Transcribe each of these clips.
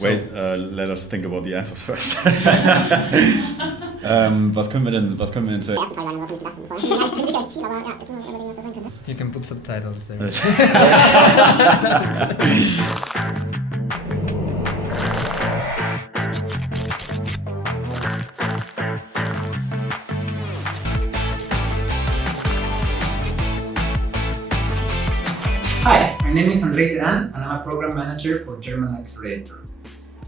Wait, let us think about the answers first. Was können wir denn zuerst? You can put subtitles there. Hi, my name is Andrei Teran and I'm a program manager for German Accelerator.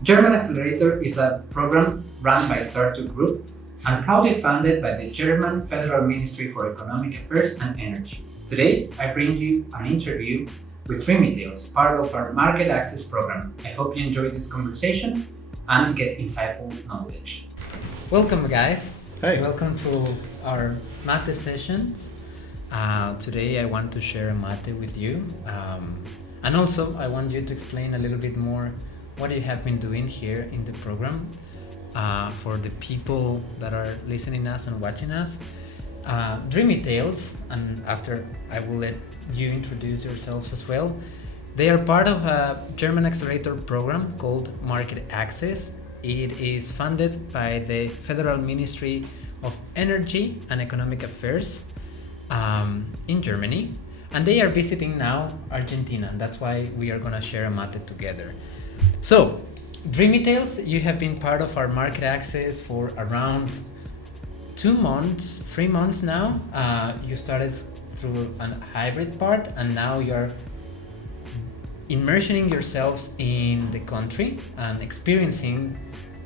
German Accelerator is a program run by Startup Group and proudly funded by the German Federal Ministry for Economic Affairs and Energy. Today, I bring you an interview with DreamyTales, part of our market access program. I hope you enjoy this conversation and get insightful knowledge. Welcome, guys. Hey. Welcome to our mate sessions. Today I want to share a mate with you. And also I want you to explain a little bit more what you have been doing here in the program for the people that are listening us and watching us. DreamyTales, and after I will let you introduce yourselves as well. They are part of a German accelerator program called Market Access. It is funded by the Federal Ministry of Energy and Economic Affairs in Germany, and they are visiting now Argentina, and that's why we are going to share a mate together. So, DreamyTales, you have been part of our market access for around 3 months now. You started through a hybrid part, and now you're immersing yourselves in the country and experiencing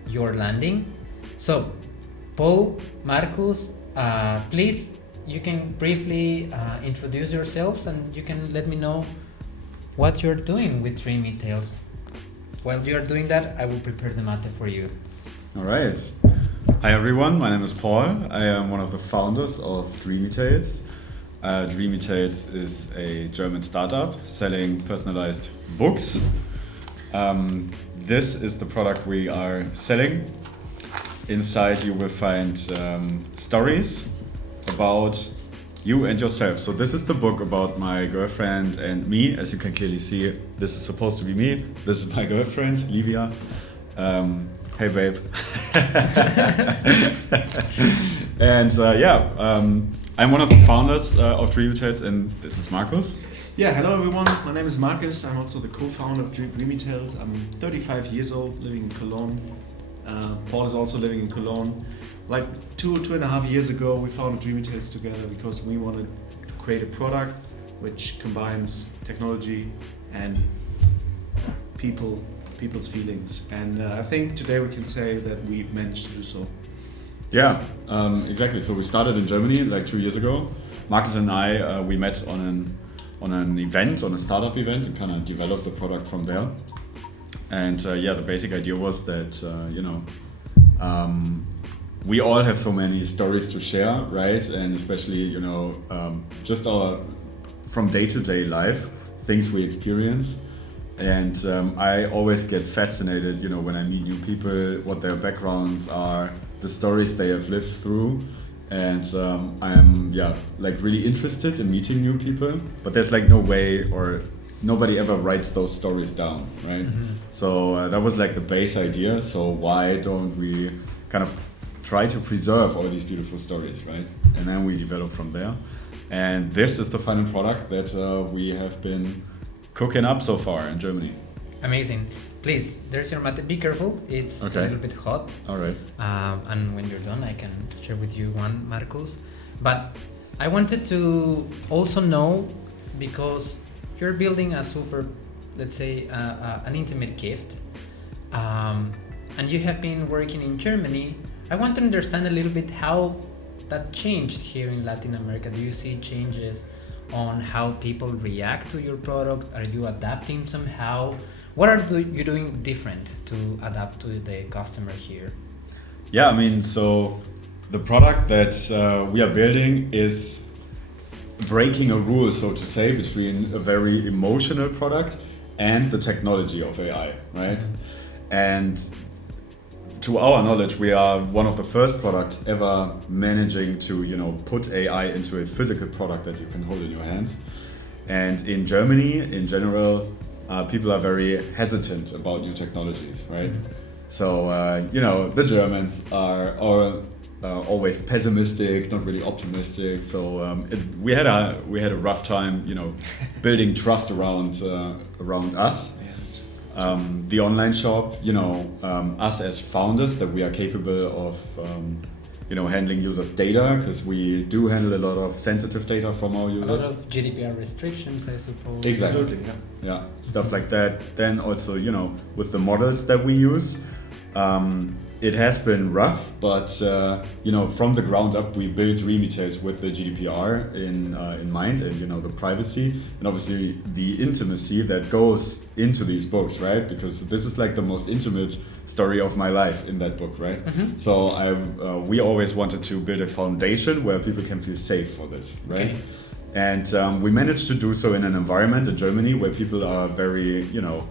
your landing. So, Paul, Marcus, please, you can briefly introduce yourselves and you can let me know what you're doing with DreamyTales. While you're doing that, I will prepare the mate for you. All right. Hi everyone, my name is Paul. I am one of the founders of DreamyTales. DreamyTales is a German startup selling personalized books. This is the product we are selling. Inside you will find stories about you and yourself. So this is the book about my girlfriend and me. As you can clearly see, this is supposed to be me. This is my girlfriend, Livia. Hey babe. And I'm one of the founders of DreamyTales, and this is Marcus. Yeah, hello everyone. My name is Marcus. I'm also the co-founder of DreamyTales. I'm 35 years old, living in Cologne. Paul is also living in Cologne. Like two and a half years ago, we founded DreamyTales together because we wanted to create a product which combines technology and people's feelings. And I think today we can say that we managed to do so. Yeah, exactly. So we started in Germany like 2 years ago. Marcus and I, we met on an event, on a startup event, and kind of developed the product from there. And the basic idea was that, we all have so many stories to share, right? And especially, just from day-to-day life, things we experience. And I always get fascinated, when I meet new people, what their backgrounds are, the stories they have lived through. And I'm really interested in meeting new people, but there's like no way, or nobody ever writes those stories down, right? Mm-hmm. So that was like the base idea. So why don't we kind of try to preserve all these beautiful stories, right? And then we develop from there. And this is the final product that we have been cooking up so far in Germany. Amazing. Please, there's your mate. Be careful. It's okay. A little bit hot. All right. And when you're done, I can share with you one, Marcus. But I wanted to also know, because you're building a super, let's say, an intimate gift, and you have been working in Germany. I want to understand a little bit how that changed here in Latin America. Do you see changes on how people react to your product? Are you adapting somehow? What are you doing different to adapt to the customer here? Yeah, so the product that we are building is breaking a rule, so to say, between a very emotional product and the technology of AI, right? Mm-hmm. And to our knowledge, we are one of the first products ever managing to, put AI into a physical product that you can hold in your hands. And in Germany, in general, people are very hesitant about new technologies, right? So you know, the Germans are always pessimistic, not really optimistic. So we had a rough time, you know, building trust around us. The online shop, you know, us as founders, that we are capable of, you know, handling users' data, because we do handle a lot of sensitive data from our users. A lot of GDPR restrictions, I suppose. Exactly. Absolutely, Yeah, stuff like that. Then also, you know, with the models that we use, it has been rough, but you know, from the ground up, we built DreamyTales with the GDPR in mind, and you know, the privacy and obviously the intimacy that goes into these books, right? Because this is like the most intimate story of my life in that book, right? So we always wanted to build a foundation where people can feel safe for this, right? Okay. And we managed to do so in an environment in Germany where people are very, you know,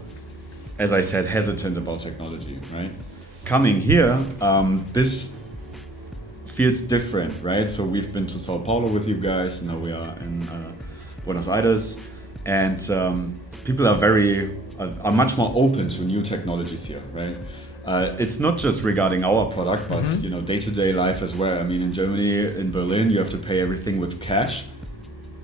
as I said, hesitant about technology, right? Coming here, this feels different, right? So we've been to Sao Paulo with you guys, now we are in Buenos Aires, and people are much more open to new technologies here, right? It's not just regarding our product, but you know, day-to-day life as well. I mean, in Germany, in Berlin, you have to pay everything with cash.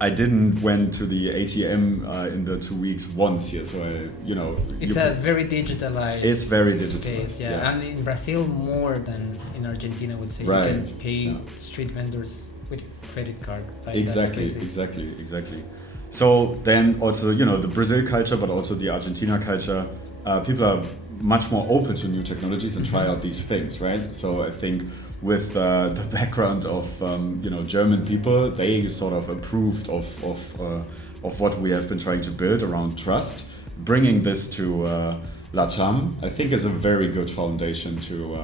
I didn't went to the ATM in the 2 weeks once here, so you know. It's a very digitalized. It's very digitalized. Space, yeah. And in Brazil more than in Argentina, I would say. Right. You can pay street vendors with credit card. Right? Exactly. So then also, you know, the Brazil culture, but also the Argentina culture, people are much more open to new technologies and try out these things, right? So I think with the background of you know, German people, they sort of approved of what we have been trying to build around trust. Bringing this to LATAM, I think, is a very good foundation to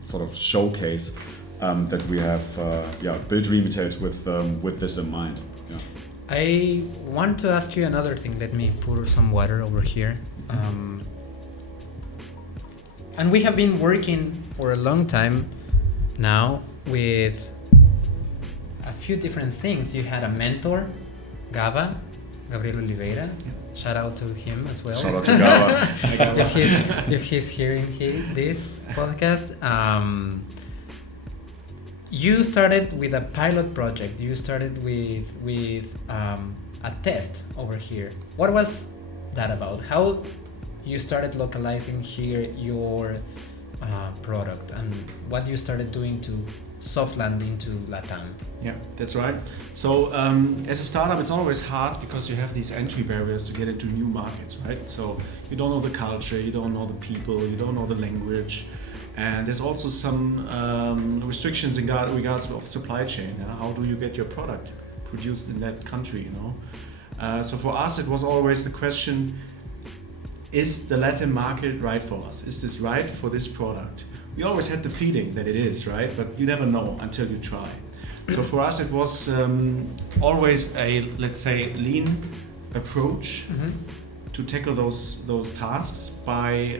sort of showcase that we have built DreamyTales with this in mind. Yeah. I want to ask you another thing. Let me pour some water over here. And we have been working for a long time now with a few different things. You had a mentor, Gabriel Oliveira. Shout out to him as well. Shout out to Gaba. if he's hearing this podcast. You started with a pilot project. You started with a test over here. What was that about? How you started localizing here your product, and what you started doing to soft land into Latam? Yeah, that's right. So as a startup, it's always hard because you have these entry barriers to get into new markets, right? So you don't know the culture, you don't know the people, you don't know the language. And there's also some restrictions in regards of supply chain. How do you get your product produced in that country, you know? So for us, it was always the question, is the Latin market right for us? Is this right for this product? We always had the feeling that it is, right? But you never know until you try. So for us, it was always a, let's say, lean approach to tackle those tasks by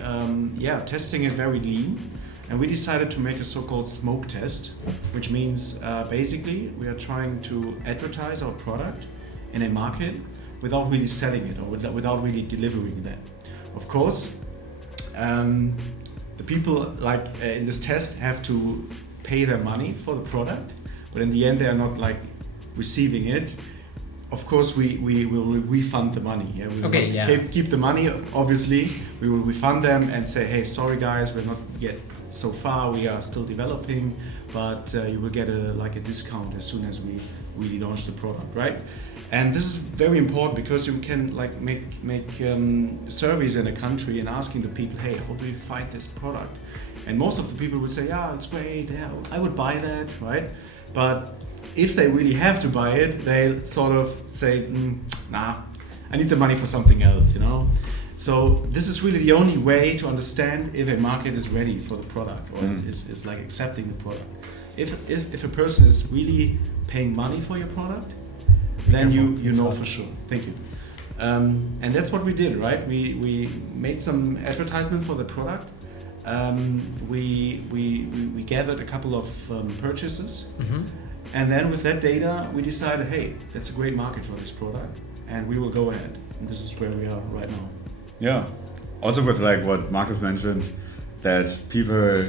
testing it very lean. And we decided to make a so-called smoke test, which means basically we are trying to advertise our product in a market without really selling it or without really delivering that. Of course, the people in this test have to pay their money for the product, but in the end they are not receiving it. Of course, we will refund the money. Yeah? We will keep the money, obviously. We will refund them and say, hey, sorry guys, we're not yet so far, we are still developing, but you will get a discount as soon as we really launch the product, right? And this is very important because you can make surveys in a country and asking the people, hey, how do you find this product? And most of the people will say, yeah, it's great, yeah, I would buy that, right? But if they really have to buy it, they sort of say, nah, I need the money for something else, you know? So this is really the only way to understand if a market is ready for the product or is accepting the product. If a person is really paying money for your product, then you know for sure. Thank you. And that's what we did, right? We made some advertisement for the product. We gathered a couple of purchases. And then with that data, we decided, hey, that's a great market for this product. and we will go ahead. And this is where we are right now. Yeah. Also with like what Marcus mentioned, that people,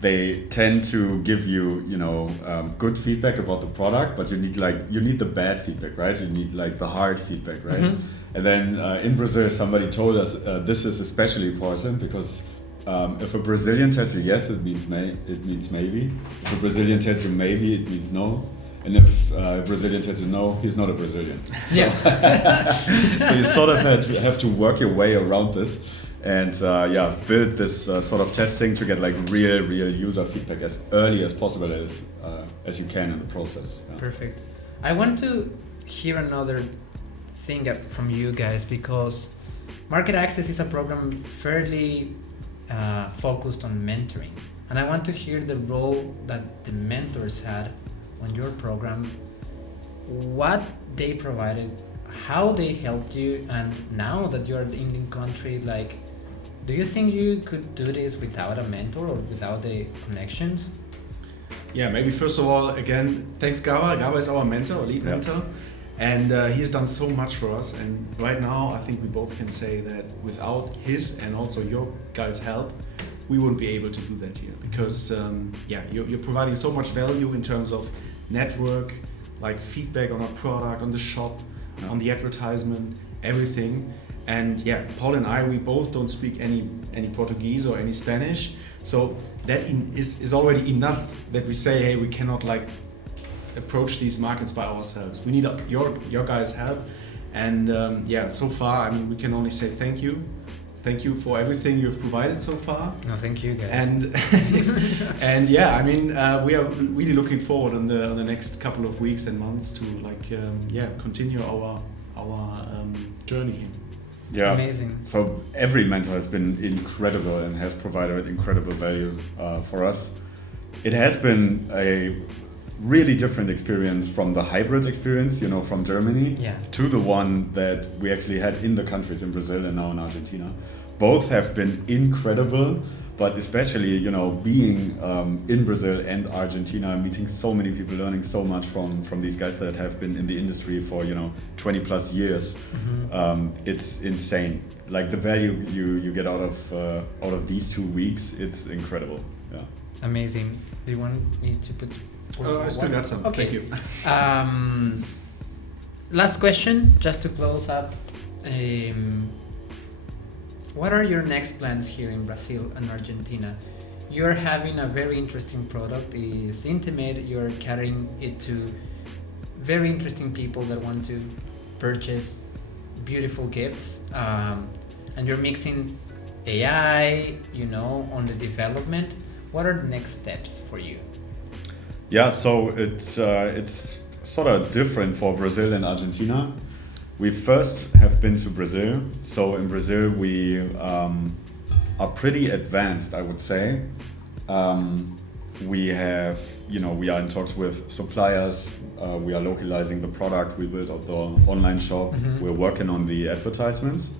they tend to give you, good feedback about the product, but you need the bad feedback, right? You need like the hard feedback, right? Mm-hmm. And then in Brazil, somebody told us this is especially important because if a Brazilian tells you yes, it means maybe. If a Brazilian tells you maybe, it means no. And if a Brazilian tells you no, he's not a Brazilian. So, so you sort of have to work your way around this. And build this sort of testing to get like real user feedback as early as possible as you can in the process. Yeah. Perfect. I want to hear another thing from you guys, because Market Access is a program fairly focused on mentoring, and I want to hear the role that the mentors had on your program, what they provided, how they helped you, and now that you are in the country, like, do you think you could do this without a mentor or without the connections? Yeah, maybe first of all, again, thanks Gaba. Gaba is our mentor, our lead mentor, and he has done so much for us. And right now, I think we both can say that without his and also your guys' help, we wouldn't be able to do that here. Because you're providing so much value in terms of network, like feedback on our product, on the shop, on the advertisement, everything. And yeah, Paul and I, we both don't speak any Portuguese or any Spanish, so that is already enough that we say, hey, we cannot like approach these markets by ourselves. We need your guys' help, and so far, I mean, we can only say thank you for everything you've provided so far. No, thank you guys. And and yeah, I mean, we are really looking forward on the next couple of weeks and months to continue our journey here. Yeah. Amazing. So every mentor has been incredible and has provided incredible value for us. It has been a really different experience from the hybrid experience, from Germany to the one that we actually had in the countries in Brazil and now in Argentina. Both have been incredible, but especially, being in Brazil and Argentina, meeting so many people, learning so much from these guys that have been in the industry for, 20 plus years. Mm-hmm. It's insane. Like the value you get out of these 2 weeks, it's incredible. Yeah. Amazing. Do you want me to put? I still got some. Okay. Thank you. Last question, just to close up. What are your next plans here in Brazil and Argentina? You're having a very interesting product. It's intimate. You're carrying it to very interesting people that want to purchase beautiful gifts. And you're mixing AI, on the development. What are the next steps for you? Yeah, so it's sort of different for Brazil and Argentina. We first have been to Brazil. So in Brazil, we are pretty advanced, I would say. We have, we are in talks with suppliers. We are localizing the product. We built up the online shop. Mm-hmm. We're working on the advertisements.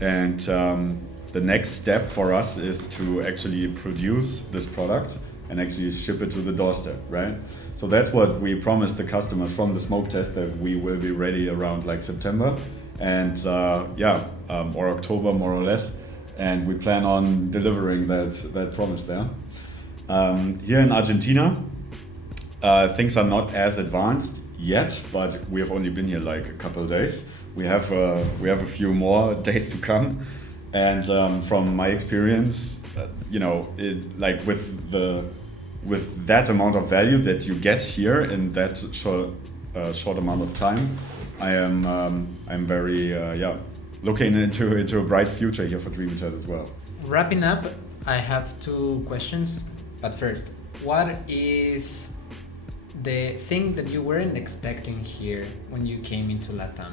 And the next step for us is to actually produce this product and actually ship it to the doorstep, right? So that's what we promised the customers from the smoke test, that we will be ready around like September and or October more or less. And we plan on delivering that promise there. Here in Argentina, things are not as advanced yet, but we have only been here like a couple of days. We have a few more days to come. And from my experience, with that amount of value that you get here in that short amount of time, I'm very looking into a bright future here for DreamyTales as well. Wrapping up, I have 2 questions. But first, what is the thing that you weren't expecting here when you came into LATAM,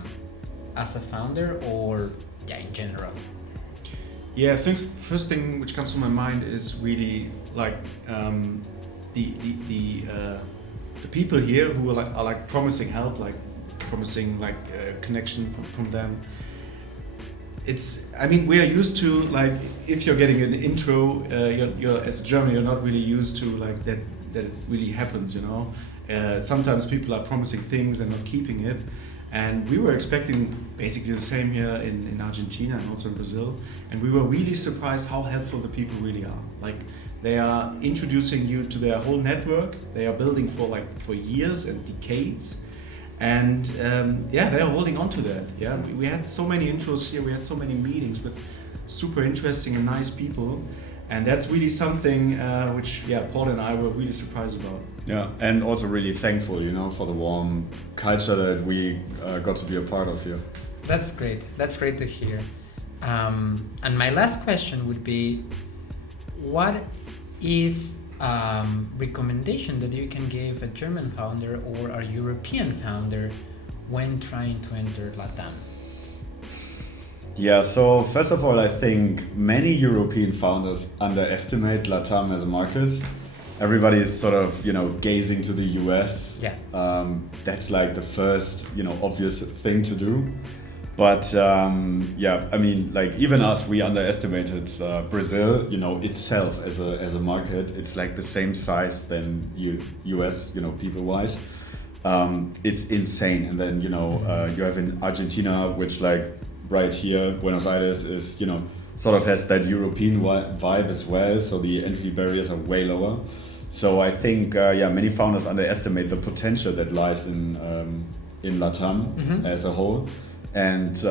as a founder or in general? Yeah, first thing which comes to my mind is really like the people here who are like promising help, like promising connection from them. We are used to, like, if you're getting an intro, you're as a German, you're not really used to like that it really happens, Sometimes people are promising things and not keeping it. And we were expecting basically the same here in Argentina and also in Brazil. And we were really surprised how helpful the people really are. Like, they are introducing you to their whole network. They are building for years and decades. And yeah, they're holding on to that. Yeah, we had so many intros here. We had so many meetings with super interesting and nice people. And that's really something which, yeah, Paul and I were really surprised about. Yeah, and also really thankful, for the warm culture that we got to be a part of here. That's great. That's great to hear. And my last question would be, what is recommendation that you can give a German founder or a European founder when trying to enter LATAM? Yeah, so first of all, I think many European founders underestimate LATAM as a market. Everybody is sort of, gazing to the US. Yeah. That's like the first, obvious thing to do. But yeah, I mean, like even us, we underestimated Brazil, itself as a market. It's like the same size than US, people-wise. It's insane. And then, you have in Argentina, which like right here, Buenos Aires is, sort of has that European vibe as well. So the entry barriers are way lower. So I think, many founders underestimate the potential that lies in LATAM as a whole. And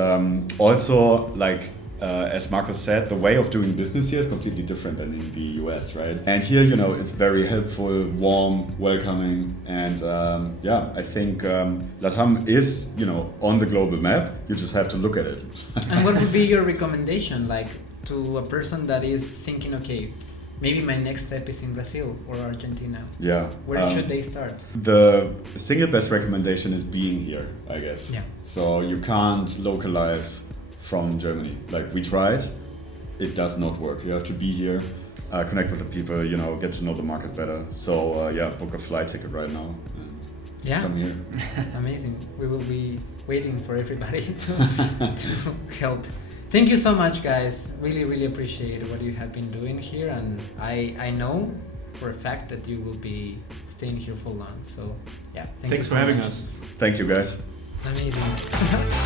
also, like, as Marcus said, the way of doing business here is completely different than in the US, right? And here, it's very helpful, warm, welcoming. And I think LATAM is, on the global map. You just have to look at it. And what would be your recommendation, like, to a person that is thinking, okay, maybe my next step is in Brazil or Argentina? Yeah. Where should they start? The single best recommendation is being here, I guess. Yeah. So you can't localize from Germany. Like, we tried, it does not work. You have to be here, connect with the people, get to know the market better. So book a flight ticket right now. And come here. Amazing. We will be waiting for everybody to help. Thank you so much, guys. Really, really appreciate what you have been doing here, and I know for a fact that you will be staying here for long. So yeah, thanks for having us. Thank you, guys. Amazing.